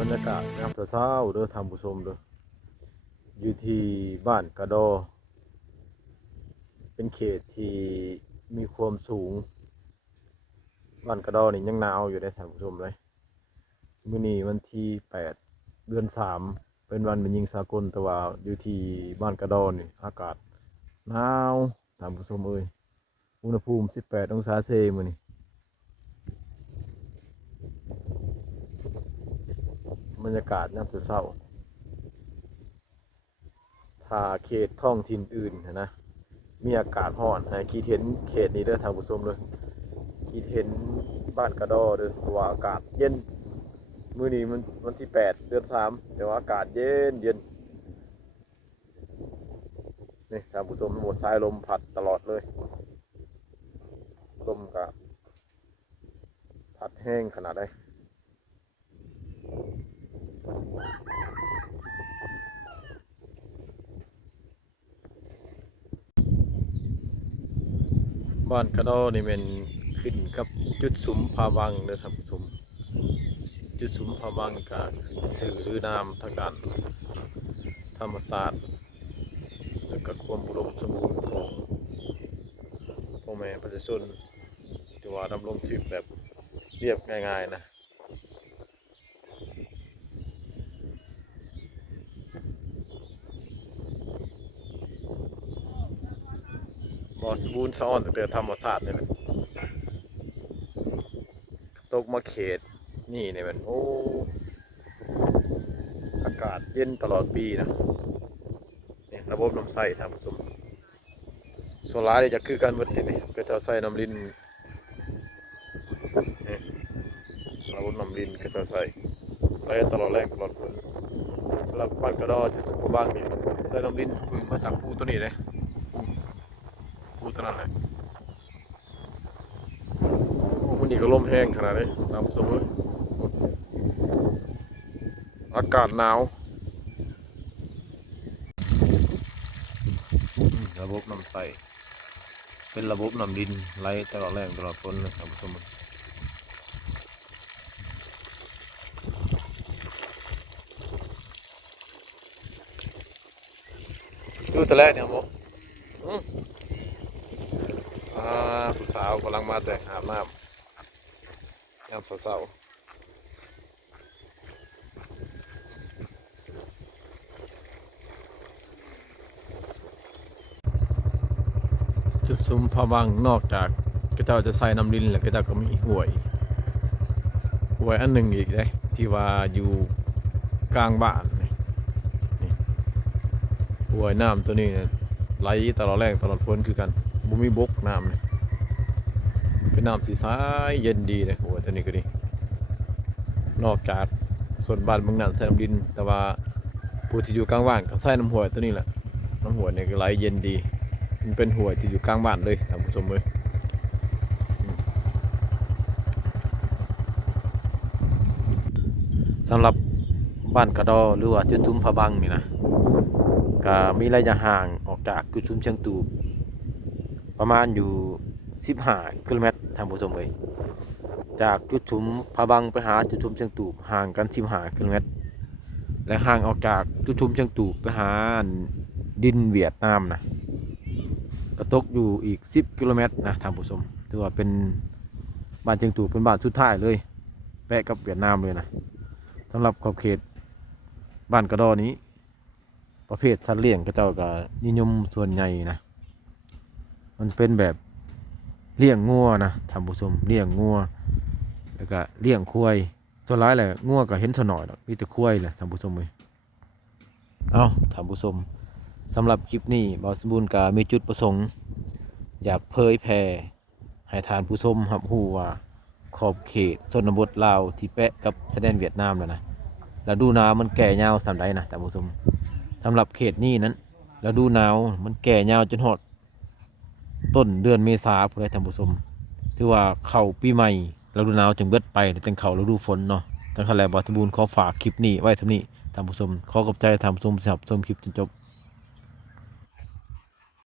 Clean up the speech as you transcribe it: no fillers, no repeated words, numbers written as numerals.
บรรยากาศยามเช้าๆเด้อท่านผู้ชมเด้ออยู่ที่บ้านกระดอเป็นเขตที่มีความสูงบ้านกระดอนี่ยังหนาวอยู่ได้ท่านผู้ชมเลยมื้อนี้วันที่8 เดือน 3เป็นวันเป็นยิงสากลแต่ว่าอยู่ที่บ้านกระดอนี่อากาศหนาวท่านผู้ชมเอ้ยอุณหภูมิ18 องศาเซมื้อนี้บรรยากาศยามเช้าๆถ้าเขตท้องถิ่นอื่นนะมีอากาศร้อนให้คิดเห็นเขตนี้เด้อท่านผู้ชมเด้อคิดเห็นบ้านกระดอเด้อเพราะว่าอากาศเย็นมื้อนี้มันวันที่8 เดือน 3แต่ว่าอากาศเย็นเย็นนี่ท่านผู้ชมหมดสายลมพัดตลอดเลยลมก็พัดแห้งขนาดใดบ้านกระดอนี่แม่นขึ้นกับจุดสุมผาวังเด้อท่านผู้ชมจุดสุมผาวังก็สื่อหรือนามทางด้านธรรมศาสตร์แล้วก็ความอุดมสมบูรณ์ของพ่อแม่ประชาชนที่ว่าดำรงชีวิตแบบเรียบง่ายๆนะบ่สมบูรณ์สะอ้อนตั้งแต่ธรรมศาสตร์นี่แหละตกมาเขตนี่เนี่ยมันโอ้อากาศเย็นตลอดปีนะนี่ระบบน้ำใสท่านผู้ชมโซลาร์นี่จะคือกันหมดนี่ก็จะใส่น้ำลินนี่ระบบน้ำลินก็จะใส่ไล่ตลอดแรงตลอดฝนสำหรับบ้านกระดอจุดสุขบ้างนี่ใส่น้ำลินพึ่งมาจากภูตัวนี้เลยภูตัวนั้นเลยวันนี้ก็ลมแห้งขนาดนี้ท่านผู้ชมอากาศหนาวระบบน้ำใสเป็นระบบน้ำดินไหลตลอดแรงตลอดฝนเลยท่านผู้ชมดูแต่แรกเนี่ยโมผู้สาวกำลังมาแต่อาบน้ำยามเช้าจุดซุ้มผาวังนอกจากก็เจ้าจะใส่น้ำดินแล้วก็เจ้าก็มีห่วยอันหนึ่งอีกเลยที่ว่าอยู่กลางบ้านนี่ห่วยน้ำตัวนี้เนี่ยไหลตลอดแรงตลอดฝนคือกันบ่มีบกน้ำเลยเป็นน้ำสีใสเย็นดีเลยห่วยตัวนี้ก็ดีนอกจากส่วนบ้านบางนั้นใส่น้ำดินแต่ว่าผู้ที่อยู่กลางบ้านก็ใส่น้ำห่วยตัวนี้แหละน้ำห่วยเนี่ยก็ไหลเย็นดีมันเป็นห่วยที่อยู่กลางบ้านเลยท่านผู้ชมเลยสำหรับบ้านกระดอหรือว่าจุดซุ้มผาบังนี่นะก็มีระยะห่างออกจากจุดซุ้มเชียงตูบประมาณอยู่15 กิโลเมตรท่านผู้ชมเลยจากจุดซุ้มผาบังไปหาจุดซุ้มเชียงตูบห่างกัน15 กิโลเมตรและห่างออกจากจุดซุ้มเชียงตูบไปหาดินเวียดนามนะก็ตกอยู่อีก10 กิโลเมตรนะท่านผู้ชมถือว่าเป็นบ้านเชียงตูบเป็นบ้านสุดท้ายเลยแปะกับเวียดนามเลยนะสำหรับขอบเขตบ้านกระดอนี้ประเภทสัตว์เลี้ยงก็เจ้าก็นิยมส่วนใหญ่นะมันเป็นแบบเลี้ยงงัวนะท่านผู้ชมเลี้ยงงัวแล้วก็เลี้ยงควายส่วนร้ายแหละงัวก็เห็นสน่อยหรอกมีแต่ควายแหละท่านผู้ชมเลยเอาท่านผู้ชมสำหรับคลิปนี้บ่าวสมบูรณ์ก็มีจุดประสงค์อยากเผยแพร่ให้ท่านผู้ชมรับรู้ว่าขอบเขตชนบทลาวที่แปะกับชายแดนเวียดนามแล้วนะแล้วดูน้ำมันแก่ยาวสำใดนะท่านผู้ชมสำหรับเขตนี้นั้นแล้วดูหนาวมันแก่ยาวจนหอดต้นเดือนเมษาผู้ใดท่านผู้ชมถือว่าเข้าปีใหม่แล้วดูหนาวจึงเบิดไปจึงเข้าฤดูฝนเนาะทั้งคันแลบ่าวสมบูรณ์ขอฝากคลิปนี้ไว้เท่านี้ท่านผู้ชมขอขอบใจท่านผู้ชมสำหรับชมคลิปจนจบ